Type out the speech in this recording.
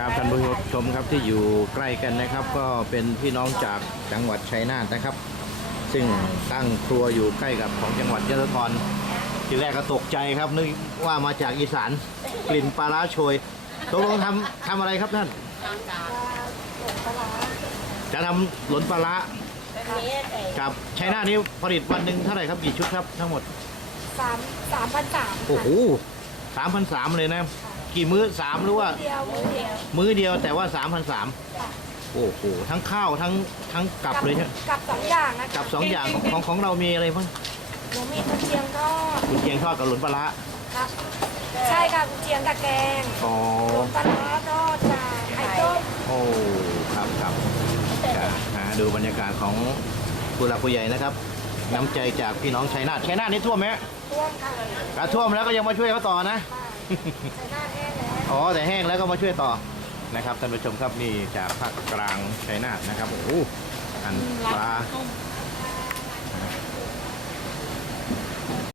ครับท่านผู้ชมครับที่อยู่ใกล้กันนะครับ ก็เป็นพี่น้องจากจังหวัดชัยนาทนะครับ ซึ่งตั้งครัวอยู่ใกล้กับของจังหวัดยะโสธรทีแรกก็ตกใจครับนึกว่ามาจากอีสานกลิ่นปลาร้าโชยตกลงทำทำอะไรครับท่านจะทำหลนปลาร้ากับชัยนาทนี้ผลิตวันหนึ่งเท่าไหร่ครับกี่ชุดครับทั้งหมดสามสามพันสามโอ้โหสามพันสามเลยนะ กี่มื้อสามหรือว่าเดียวมือเดียวมื้อเดียวแต่ว่าสามพันสามโอ้โหทั้งข้าวทั้งทั้งกับเลยใช่ไหมกับสองอย่างนะกับสองอย่างของของเรามีอะไรบ้างหนูมีกุนเชียงทอดกุนเชียงทอดกับหลนปลาร้าครับใช่ค่ะกุนเชียงกับแกงอ๋อรวมปลาร้าทอดจ้าไข่ต้มโอ้ครับครับอ่าหาดูบรรยากาศของผู้หลักผู้ใหญ่นะครับ น้ำใจจากพี่น้องชัยนาทชัยนาทนี่ท่วมไหมท่วมค่ะอะท่วมแล้วก็ยังมาช่วยเขาต่อนะใส่หน้าแห้งแล้ว อ๋อแต่แห้งแล้วก็มาช่วยต่อนะครับท่านผู้ชมครับนี่จากภาคกลางชัยนาทนะครับโอ้โหอันปลา